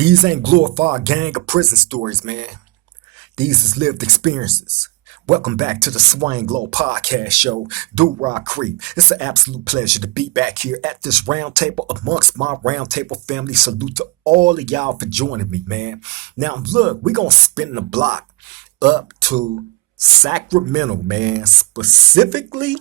These ain't glorified gang or prison stories, man. These is lived experiences. Welcome back to the Swang Low Podcast Show. Do Rock Creep. It's an absolute pleasure to be back here at this round table amongst my round table family. Salute to all of y'all for joining me, man. Now, look, we're going to spin the block up to Sacramento, man. Specifically,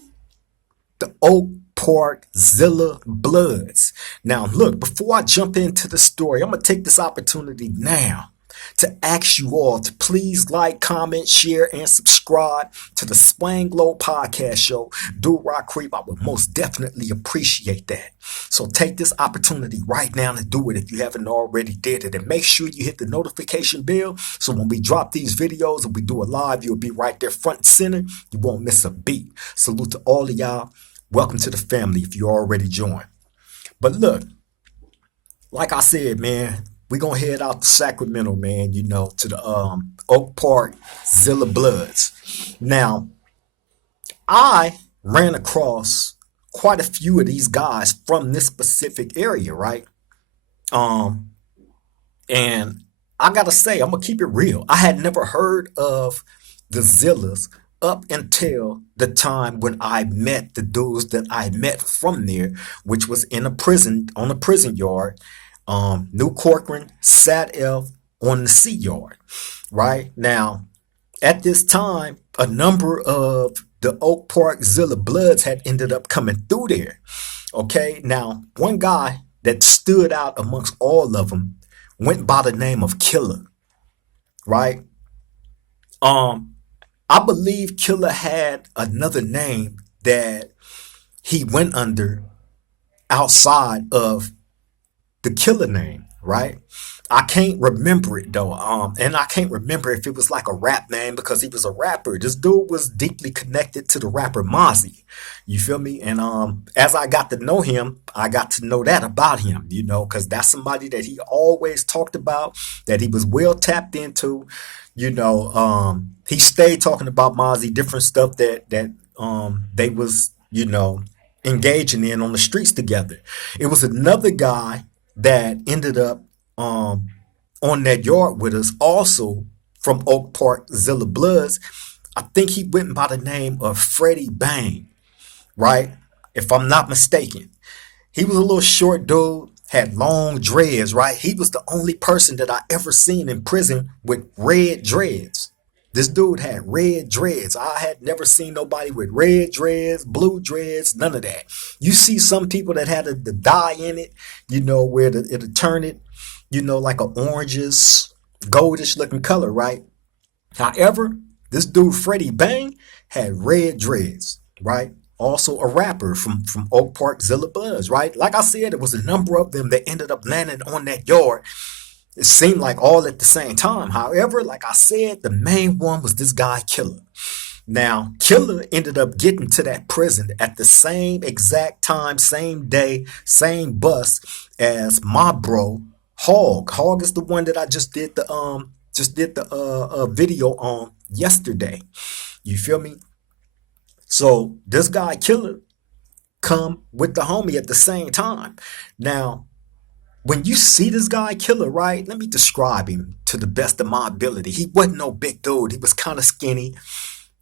the Oak Park Zilla Bloods. Now, look, before I jump into the story, I'm going to take this opportunity now to ask you all to please like, comment, share, and subscribe to the Swang Low Podcast Show. Do Rock Creep. I would most definitely appreciate that. So take this opportunity right now to do it if you haven't already did it. And make sure you hit the notification bell so when we drop these videos and we do a live, you'll be right there front and center. You won't miss a beat. Salute to all of y'all. Welcome to the family if you already joined. But look, like I said, man, we're going to head out to Sacramento, man, to the Oak Park Zilla Bloods. Now, I ran across quite a few of these guys from this specific area, right? And I got to say, I'm going to keep it real. I had never heard of the Zillas up until the time when I met the dudes that I met from there, which was in a prison, on a prison yard. New CORCORAN sat F on the C yard, right? Now, at this time, a number of the Oak Park Zilla Bloods had ended up coming through there. Okay, now, one guy that stood out amongst all of them went by the name of Killer, right? I believe Killer had another name that he went under outside of the Killer name, right? I can't remember it though. And I can't remember if it was like a rap name because he was a rapper. This dude was deeply connected to the rapper Mozzie. You feel me? And as I got to know him, I got to know that about him, because that's somebody that he always talked about, that he was well tapped into. He stayed talking about Mozzie, different stuff that they was, engaging in on the streets together. It was another guy that ended up on that yard with us, also from Oak Park Zilla Bloods. I think he went by the name of Freddie Bang, right? If I'm not mistaken. He was a little short dude, had long dreads, right? He was the only person that I ever seen in prison with red dreads. This dude had red dreads. I had never seen nobody with red dreads, blue dreads, none of that. You see some people that had the dye in it, where it'll turn it, like an orangish, goldish looking color, right? However, this dude, Freddie Bang, had red dreads, right? Also a rapper from Oak Park Zilla Bloods, right? Like I said, it was a number of them that ended up landing on that yard. It seemed like all at the same time. However, like I said, the main one was this guy, Killer. Now, Killer ended up getting to that prison at the same exact time, same day, same bus as my bro, Hog. Hog is the one that I just did the video on yesterday. You feel me? So this guy, Killer, come with the homie at the same time. Now, when you see this guy, Killer, right, let me describe him to the best of my ability. He wasn't no big dude. He was kind of skinny.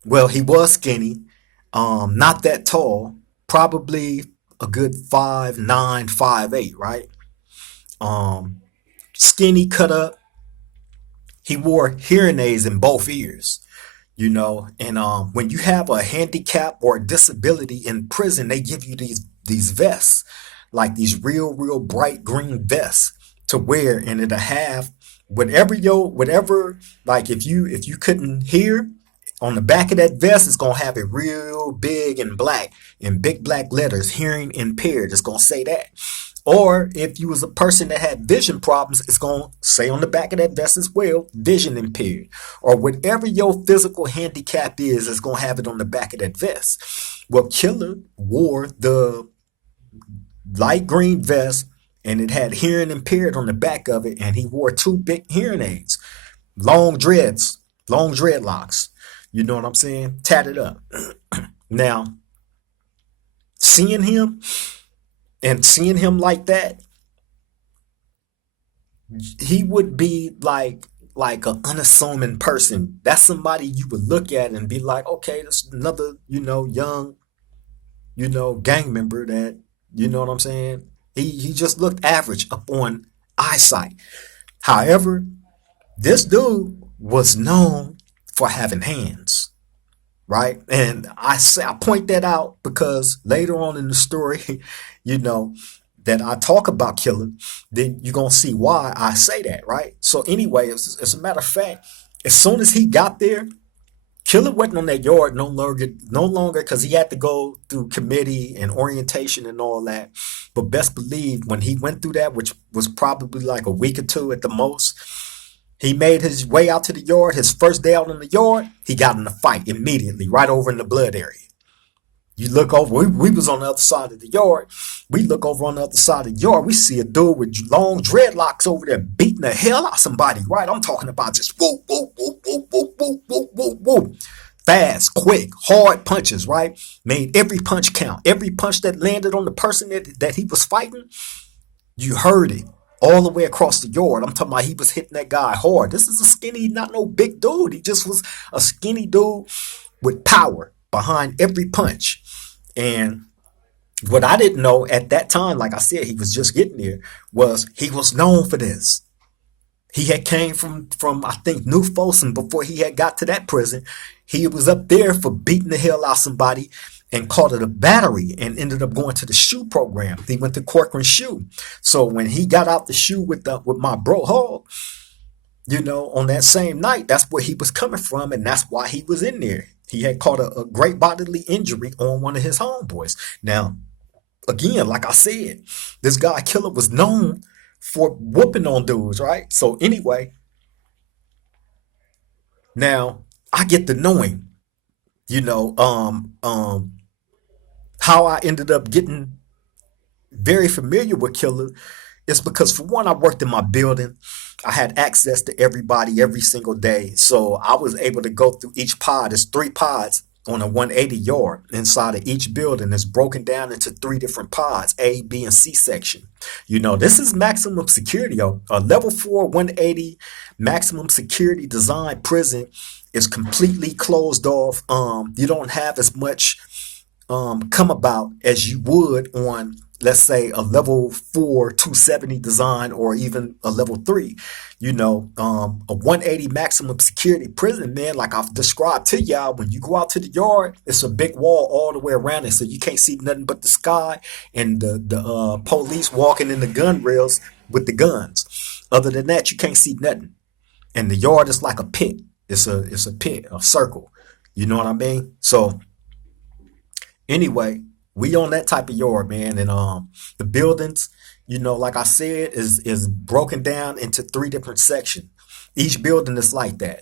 Well, he was skinny, not that tall, probably a good 5'9", 5'8", right? Skinny, cut up. He wore hearing aids in both ears. And when you have a handicap or a disability in prison, they give you these vests, like these real bright green vests to wear, and it'll have whatever, like if you couldn't hear, on the back of that vest, it's gonna have it real big and black in big black letters, hearing impaired. It's gonna say that. Or if you was a person that had vision problems, it's going to say on the back of that vest as well, vision impaired. Or whatever your physical handicap is, it's going to have it on the back of that vest. Well, Killer wore the light green vest, and it had hearing impaired on the back of it, and he wore two big hearing aids, long dreadlocks. You know what I'm saying? Tatted up. Now, seeing him like that, he would be like an unassuming person. That's somebody you would look at and be like, okay, that's another, young, gang member that, you know what I'm saying? He just looked average upon eyesight. However, this dude was known for having hands, right? And I point that out because later on in the story, you know, that I talk about Killer, then you're gonna see why I say that, right? So anyway, as a matter of fact, as soon as he got there, Killer wasn't on that yard no longer because he had to go through committee and orientation and all that. But best believe when he went through that, which was probably like a week or two at the most, he made his way out to the yard. His first day out in the yard, he got in a fight immediately, right over in the blood area. You look over, we was on the other side of the yard. We look over on the other side of the yard. We see a dude with long dreadlocks over there beating the hell out of somebody, right? I'm talking about just whoop, whoop, whoop, whoop, whoop, whoop, whoop, whoop, whoop. Fast, quick, hard punches, right? Made every punch count. Every punch that landed on the person that he was fighting, you heard it all the way across the yard. I'm talking about he was hitting that guy hard. This is a skinny, not no big dude. He just was a skinny dude with power behind every punch. And what I didn't know at that time, like I said, he was just getting there, was he was known for this. He had came from I think New Folsom before he had got to that prison. He was up there for beating the hell out of somebody and called it a battery and ended up going to the shoe program. He went to Corcoran shoe. So when he got out the shoe with my bro Hall, on that same night, that's where he was coming from, and that's why he was in there. He had caught a great bodily injury on one of his homeboys. Now, again, like I said, this guy Killer was known for whooping on dudes, right? So anyway, now I get to know him, you know, how I ended up getting very familiar with Killer is because for one, I worked in my building. I had access to everybody every single day. So I was able to go through each pod. There's three pods on a 180 yard inside of each building. It's broken down into three different pods, A, B, and C section. This is maximum security. A level 4 180 maximum security design prison is completely closed off. You don't have as much come about as you would on, let's say, a level 4 270 design or even a level 3. A 180 maximum security prison, man, like I've described to y'all, when you go out to the yard, it's a big wall all the way around it, so you can't see nothing but the sky and the police walking in the gun rails with the guns. Other than that, you can't see nothing. And the yard is like a pit. It's a pit, a circle. You know what I mean? So anyway, we on that type of yard, man, and the buildings, like I said, is broken down into three different sections. Each building is like that.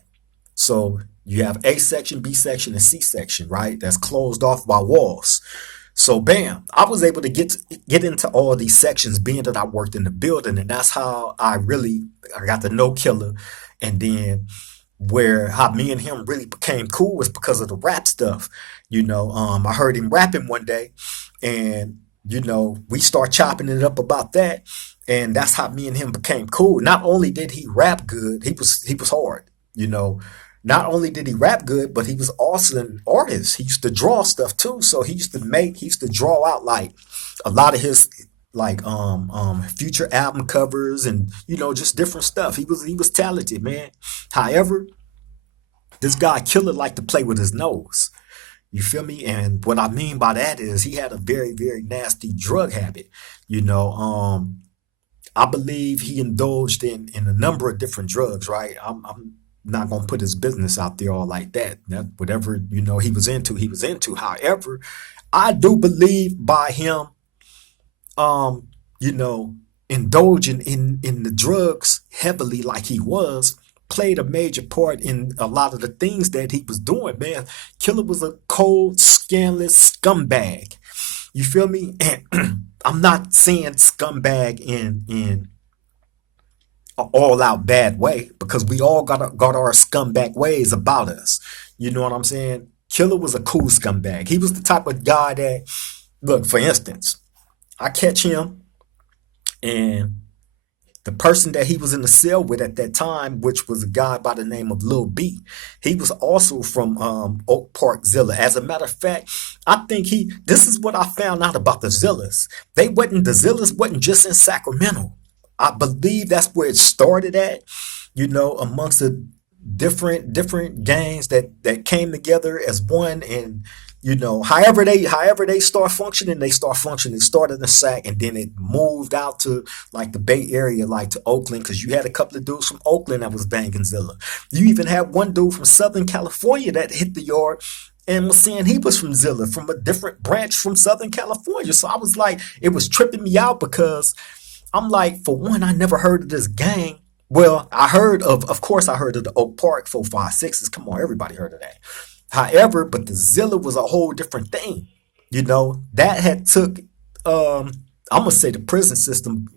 So you have A section, B section, and C section, right? That's closed off by walls. So bam, I was able to get into all these sections, being that I worked in the building, and that's how I got to know Killer, and then where how me and him really became cool was because of the rap stuff. I heard him rapping one day, and we start chopping it up about that, and that's how me and him became cool. Not only did he rap good, he was hard. Not only did he rap good, but he was also an artist. He used to draw stuff too. So he used to draw out like a lot of his like future album covers and just different stuff. He was talented, man. However, this guy Killer liked to play with his nose. You feel me? And what I mean by that is he had a very, very nasty drug habit. You know, I believe he indulged in a number of different drugs, right? I'm not gonna put his business out there all like that. That whatever he was into, he was into. However, I do believe by him, um, you know, indulging in the drugs heavily like he was played a major part in a lot of the things that he was doing, man. Killer was a cold, scandalous scumbag. You feel me? And I'm not saying scumbag in an all out bad way, because we all got our scumbag ways about us. You know what I'm saying? Killer was a cool scumbag. He was the type of guy that, look, for instance, I catch him and The person that he was in the cell with at that time, which was a guy by the name of Lil B, he was also from Oak Park, Zilla. As a matter of fact, I think this is what I found out about the Zillas. The Zillas wasn't just in Sacramento. I believe that's where it started at, amongst the different gangs that came together as one. And however they start functioning, It started in Sac, and then it moved out to like the Bay Area, like to Oakland, because you had a couple of dudes from Oakland that was banging Zilla. You even had one dude from Southern California that hit the yard and was saying he was from Zilla, from a different branch from Southern California. So I was like, it was tripping me out, because I'm like, for one, I never heard of this gang. Well, of course, I heard of the Oak Park 456s. Come on, everybody heard of that. However, but the Zilla was a whole different thing. That had took, I'm gonna say the prison system,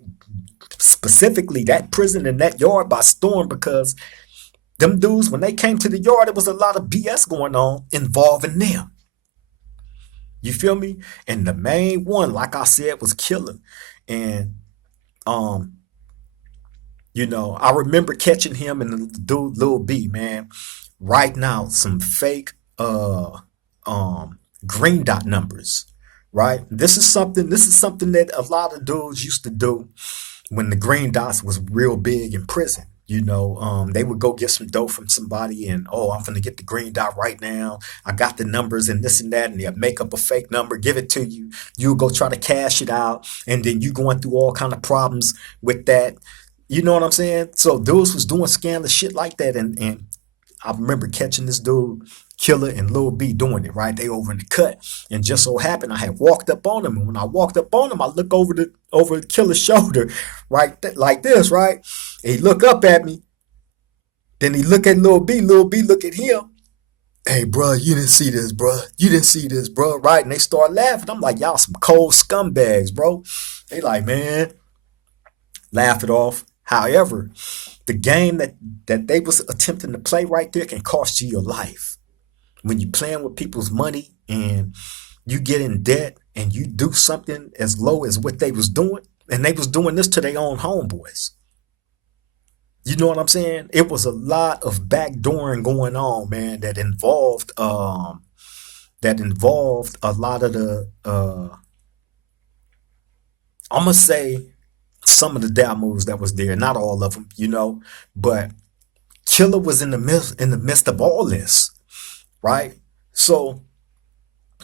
specifically that prison and that yard, by storm, because them dudes, when they came to the yard, there was a lot of BS going on involving them. You feel me? And the main one, like I said, was Killer. And um, I remember catching him and the dude Lil B, man, writing out some fake green dot numbers. Right? This is something that a lot of dudes used to do when the green dots was real big in prison. They would go get some dope from somebody, and I'm gonna get the green dot right now. I got the numbers and this and that, and they'll make up a fake number, give it to you. You'll go try to cash it out, and then you going through all kind of problems with that. You know what I'm saying? So dudes was doing scandalous shit like that, and I remember catching this dude, Killer, and Lil B doing it, right? They over in the cut. And just so happened I had walked up on him. And when I walked up on him, I look over the Killer's shoulder, right? Like this, right? And he look up at me. Then he look at Lil B. Lil B look at him. Hey, bro, you didn't see this, bro. You didn't see this, bro, right? And they start laughing. I'm like, y'all some cold scumbags, bro. They like, man, laugh it off. However, the game that they was attempting to play right there can cost you your life. When you playing with people's money and you get in debt and you do something as low as what they was doing, and they was doing this to their own homeboys. You know what I'm saying? It was a lot of backdooring going on, man, that involved a lot of the I'm gonna say some of the down moves that was there, not all of them, but Killer was in the midst of all this, right? So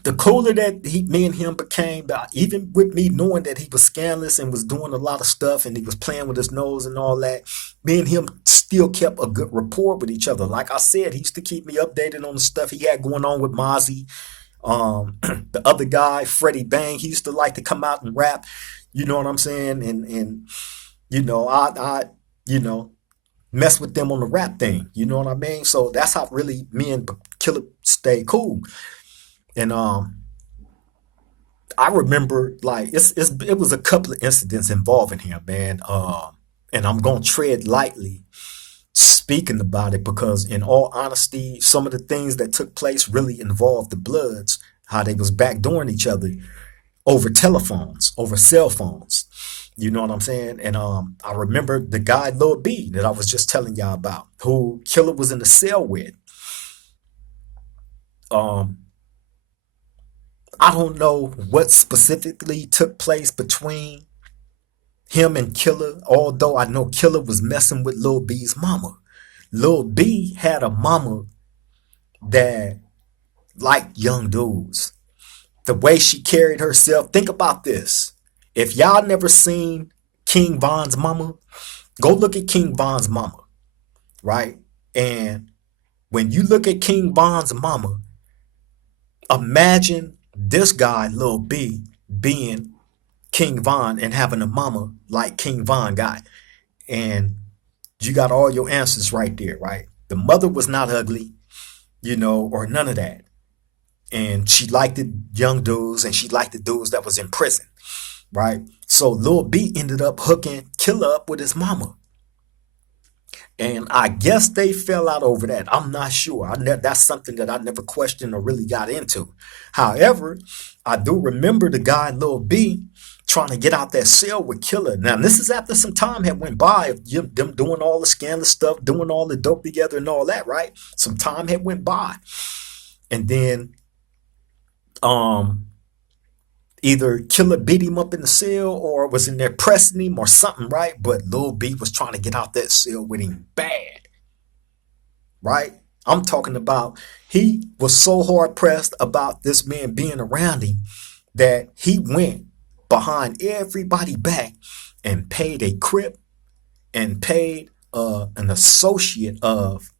the cooler that me and him became, even with me knowing that he was scandalous and was doing a lot of stuff and he was playing with his nose and all that, me and him still kept a good rapport with each other. Like I said, he used to keep me updated on the stuff he had going on with Mozzie. The other guy, Freddie Bang, he used to like to come out and rap. You know what I'm saying? And I mess with them on the rap thing. You know what I mean? So that's how really me and Killer stay cool. And I remember, like, it was a couple of incidents involving him, man. And I'm gonna tread lightly speaking about it, because in all honesty, some of the things that took place really involved the Bloods, how they was backdooring each other over telephones, over cell phones. You know what I'm saying? And I remember the guy Lil B that I was just telling y'all about, who Killer was in the cell with. Um, I don't know what specifically took place between him and Killer, although I know Killer was messing with Lil B's mama. Lil B had a mama that liked young dudes. The way she carried herself, think about this. If y'all never seen King Von's mama, go look at King Von's mama, right? And when you look at King Von's mama, imagine this guy, Lil B, being King Von and having a mama like King Von got. And you got all your answers right there, right? The mother was not ugly, or none of that. And she liked the young dudes, and she liked the dudes that was in prison, right? So Lil B ended up hooking Killer up with his mama. And I guess they fell out over that. I'm not sure. That's something that I never questioned or really got into. However, I do remember the guy Lil B trying to get out that cell with Killer. Now, this is after some time had went by of them doing all the scandalous stuff, doing all the dope together and all that, right? Some time had went by. And then either Killer beat him up in the cell or was in there pressing him or something, right? But Lil B was trying to get out that cell with him bad, right? I'm talking about he was so hard pressed about this man being around him that he went behind everybody back and paid a crip and paid an associate of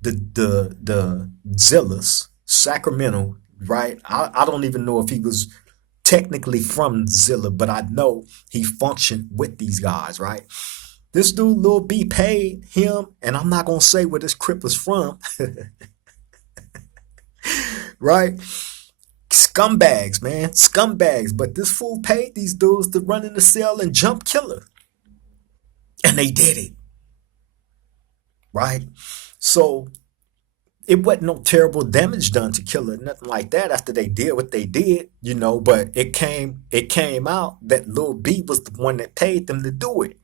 the Zillas, Sacramento, right? I don't even know if he was technically from Zilla, but I know he functioned with these guys, right? This dude, Lil B, paid him, and I'm not gonna say where this crip was from, right? Scumbags, man, scumbags. But this fool paid these dudes to run in the cell and jump Killer, and they did it, right? So it wasn't no terrible damage done to Killer, nothing like that after they did what they did, but it came out that Lil B was the one that paid them to do it.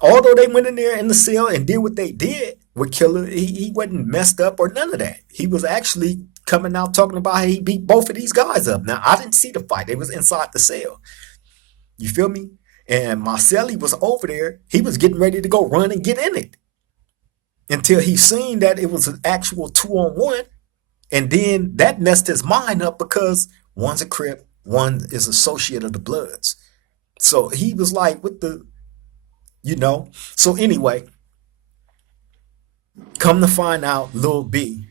Although they went in there in the cell and did what they did with Killer, he wasn't messed up or none of that. He was actually coming out talking about how he beat both of these guys up. Now, I didn't see the fight. They was inside the cell. You feel me? And Marcelli was over there. He was getting ready to go run and get in it until he seen that it was an actual 2-on-1. And then that messed his mind up because one's a Crip, one is associate of the Bloods. So he was like, what the, So anyway, come to find out, Lil B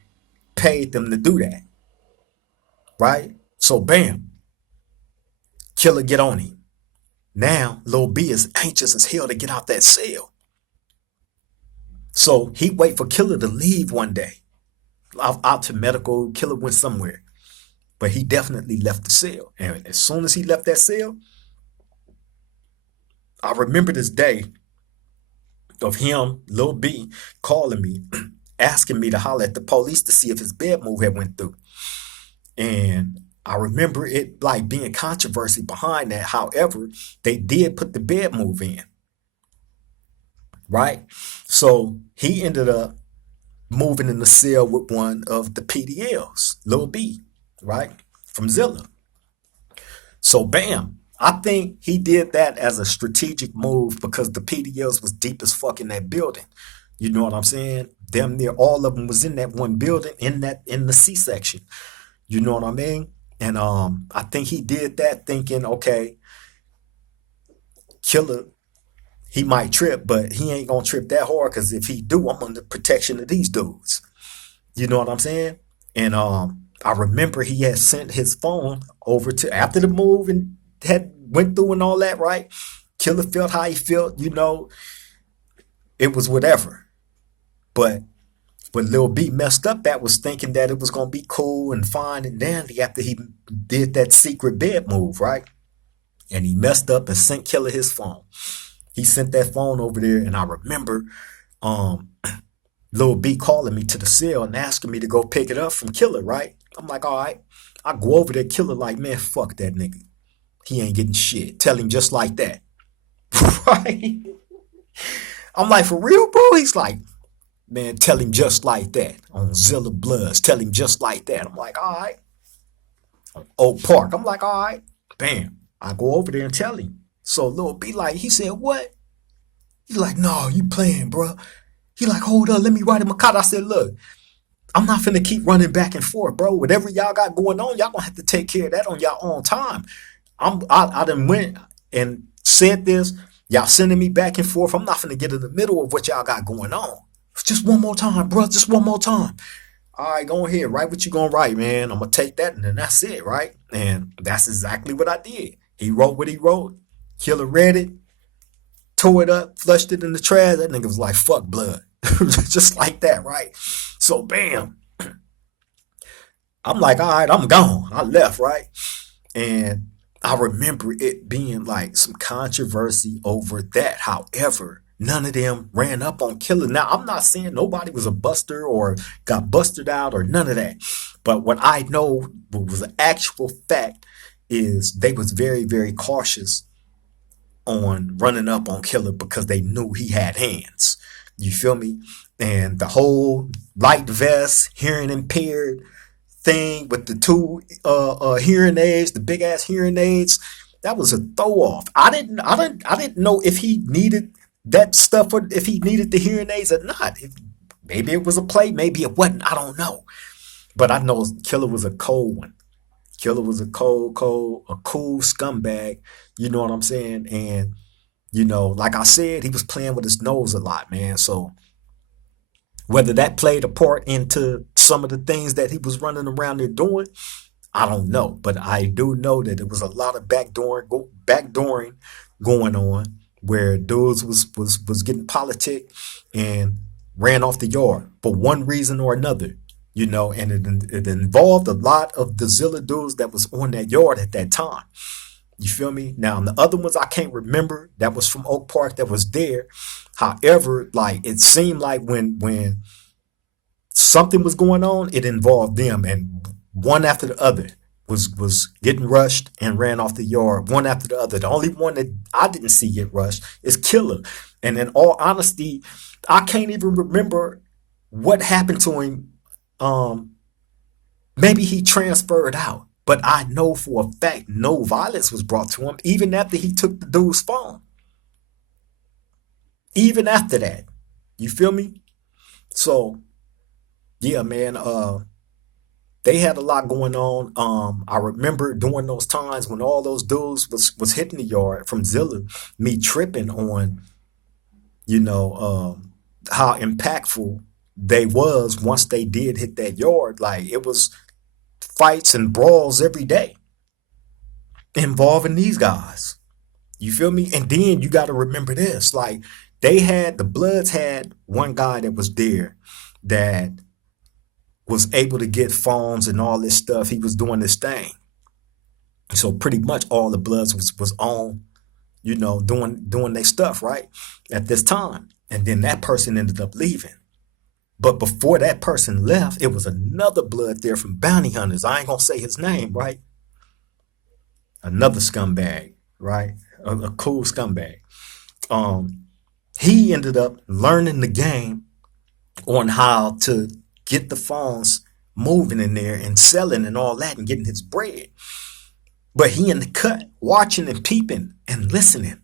paid them to do that, right? So bam, Killer get on him. Now Lil B is anxious as hell to get out that cell. So he wait for Killer to leave one day. Out to medical, Killer went somewhere. But he definitely left the cell. And as soon as he left that cell, I remember this day of him, Lil B, calling me, asking me to holler at the police to see if his bed move had went through. And I remember it like being controversy behind that. However, they did put the bed move in. Right? So he ended up moving in the cell with one of the PDLs, Lil B, right? From Zilla. So bam, I think he did that as a strategic move because the PDLs was deep as fuck in that building. You know what I'm saying? Damn near all of them was in that one building in the C section. You know what I mean? And I think he did that thinking, okay, Killer, he might trip, but he ain't gonna trip that hard because if he do, I'm under protection of these dudes. You know what I'm saying? And I remember he had sent his phone over to after the move and had went through and all that, right? Killer felt how he felt, it was whatever. But what Lil B messed up at was thinking that it was gonna be cool and fine and dandy after he did that secret bed move, right? And he messed up and sent Killer his phone. He sent that phone over there, and I remember Lil B calling me to the cell and asking me to go pick it up from Killer, right? I'm like, all right. I go over there, Killer like, man, fuck that nigga. He ain't getting shit. Tell him just like that. Right? I'm like, for real, bro? He's like, man, tell him just like that. On Zilla Bloods, tell him just like that. I'm like, all right. On Oak Park. I'm like, all right. Bam. I go over there and tell him. So Lil B like, he said, what? He's like, no, you playing, bro. He like, hold up, let me write him a card. I said, look, I'm not finna keep running back and forth, bro. Whatever y'all got going on, y'all gonna have to take care of that on y'all own time. I done went and said this. Y'all sending me back and forth. I'm not finna get in the middle of what y'all got going on. Just one more time, bro. Just one more time. All right, go ahead. Write what you gonna write, man. I'm gonna take that and then that's it, right? And that's exactly what I did. He wrote what he wrote. Killer read it, tore it up, flushed it in the trash. That nigga was like, fuck blood. Just like that, right? So bam. I'm like, all right, I'm gone. I left, right? And I remember it being like some controversy over that. However, none of them ran up on Killer. Now, I'm not saying nobody was a buster or got busted out or none of that. But what I know was an actual fact is they was very, very cautious on running up on Killer because they knew he had hands. You feel me? And the whole light vest, hearing impaired thing with the two hearing aids, the big ass hearing aids, that was a throw off. I didn't know if he needed that stuff or if he needed the hearing aids or not. Maybe it was a play, maybe it wasn't. I don't know. But I know Killer was a cold one. Killer was a a cool scumbag. You know what I'm saying? And like I said, he was playing with his nose a lot, man. So whether that played a part into some of the things that he was running around there doing, I don't know. But I do know that there was a lot of backdooring going on where dudes was getting politic and ran off the yard for one reason or another. And it involved a lot of the Zilla dudes that was on that yard at that time. You feel me? Now, the other ones I can't remember that was from Oak Park that was there. However, like it seemed like when something was going on, it involved them, and one after the other was getting rushed and ran off the yard, one after the other. The only one that I didn't see get rushed is Killer. And in all honesty, I can't even remember what happened to him. Maybe he transferred out, but I know for a fact no violence was brought to him even after he took the dude's phone. Even after that, you feel me? So yeah, man. They had a lot going on. I remember during those times when all those dudes was hitting the yard from Zilla, me tripping on, how impactful they was once they did hit that yard. Like it was fights and brawls every day involving these guys. You feel me? And then you got to remember this: like the Bloods had one guy that was there that was able to get phones and all this stuff. He was doing this thing. So pretty much all the Bloods was on, doing their stuff, right? At this time. And then that person ended up leaving. But before that person left, it was another Blood there from Bounty Hunters. I ain't gonna say his name, right? Another scumbag, right? A cool scumbag. He ended up learning the game on how to get the phones moving in there and selling and all that and getting his bread. But he in the cut, watching and peeping and listening.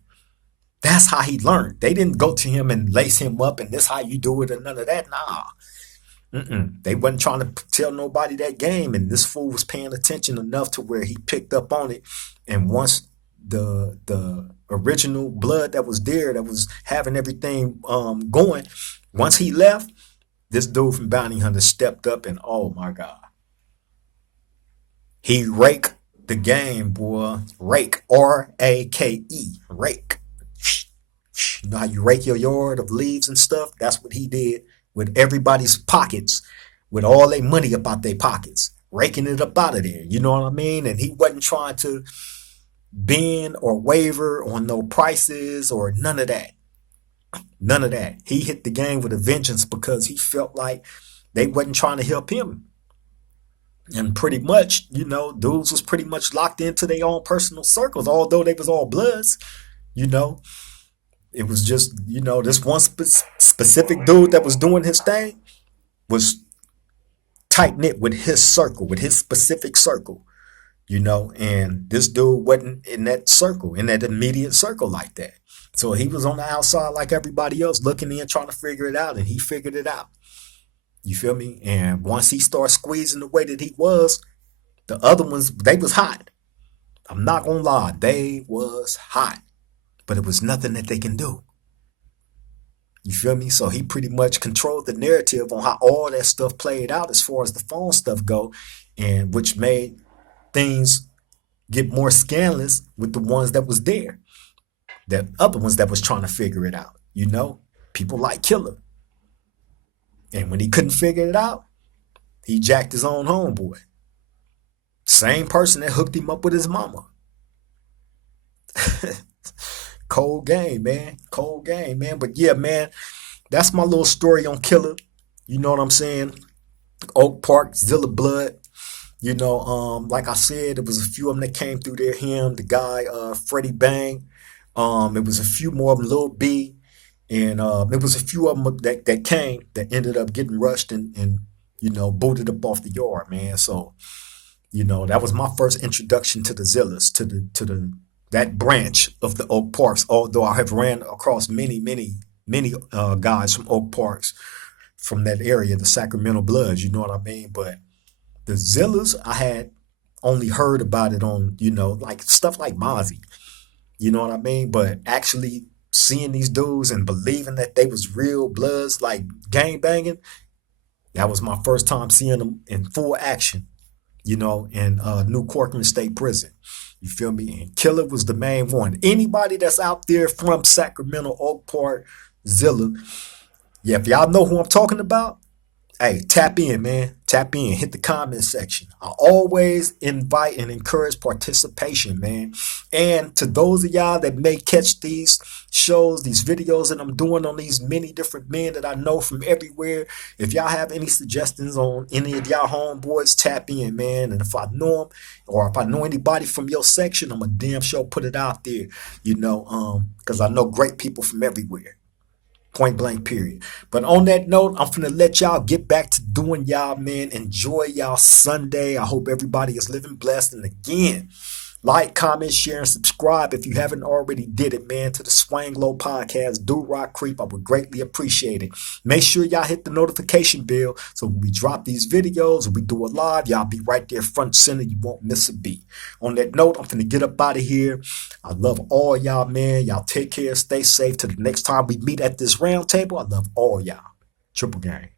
That's how he learned. They didn't go to him and lace him up and this how you do it and none of that. Nah. They wasn't trying to tell nobody that game, and this fool was paying attention enough to where he picked up on it. And once the original Blood that was there, that was having everything going, once he left, this dude from Bounty Hunter stepped up and oh my God. He raked the game, boy. Rake. R-A-K-E. Rake. You know how you rake your yard of leaves and stuff? That's what he did with everybody's pockets, with all their money up out their pockets, raking it up out of there. You know what I mean? And he wasn't trying to bend or waver on no prices or none of that. None of that. He hit the game with a vengeance because he felt like they wasn't trying to help him. And pretty much, dudes was pretty much locked into their own personal circles, although they was all Bloods, It was just, this one specific dude that was doing his thing was tight knit with his circle, with his specific circle, and this dude wasn't in that circle, in that immediate circle like that. So he was on the outside like everybody else, looking in, trying to figure it out, and he figured it out. You feel me? And once he started squeezing the way that he was, the other ones, they was hot. I'm not gonna lie, they was hot. But it was nothing that they can do. You feel me? So he pretty much controlled the narrative on how all that stuff played out as far as the phone stuff go, and which made things get more scandalous with the ones that was there. The other ones that was trying to figure it out. People like Killer. And when he couldn't figure it out, he jacked his own homeboy. Same person that hooked him up with his mama. Cold game, man. Cold game, man. But yeah, man, that's my little story on Killer. You know what I'm saying? Oak Park, Zilla Blood. Like I said, there was a few of them that came through there. Him, the guy, Freddie Bang. It was a few more of them, Lil B, and it was a few of them that came that ended up getting rushed and booted up off the yard, man. So that was my first introduction to the Zillas, to the that branch of the Oak Parks. Although I have ran across many guys from Oak Parks, from that area, the Sacramento Bloods. You know what I mean? But the Zillas, I had only heard about it on like stuff like Mozzie. You know what I mean? But actually seeing these dudes and believing that they was real Bloods, like gang banging, that was my first time seeing them in full action, in New Corcoran State Prison. You feel me? And Killer was the main one. Anybody that's out there from Sacramento, Oak Park, Zilla, yeah, if y'all know who I'm talking about, hey, tap in, man. Tap in. Hit the comment section. I always invite and encourage participation, man. And to those of y'all that may catch these shows, these videos that I'm doing on these many different men that I know from everywhere, if y'all have any suggestions on any of y'all homeboys, tap in, man. And if I know them, or if I know anybody from your section, I'm a damn sure put it out there, because I know great people from everywhere. Point blank, period. But on that note, I'm finna let y'all get back to doing y'all, man. Enjoy y'all Sunday. I hope everybody is living blessed. And again, like, comment, share, and subscribe if you haven't already did it, man, to the Swang Low Podcast, Do Rock Creep. I would greatly appreciate it. Make sure y'all hit the notification bell so when we drop these videos or we do it live, y'all be right there front center. You won't miss a beat. On that note, I'm finna get up out of here. I love all y'all, man. Y'all take care. Stay safe. Till the next time we meet at this round table, I love all y'all. Triple gang.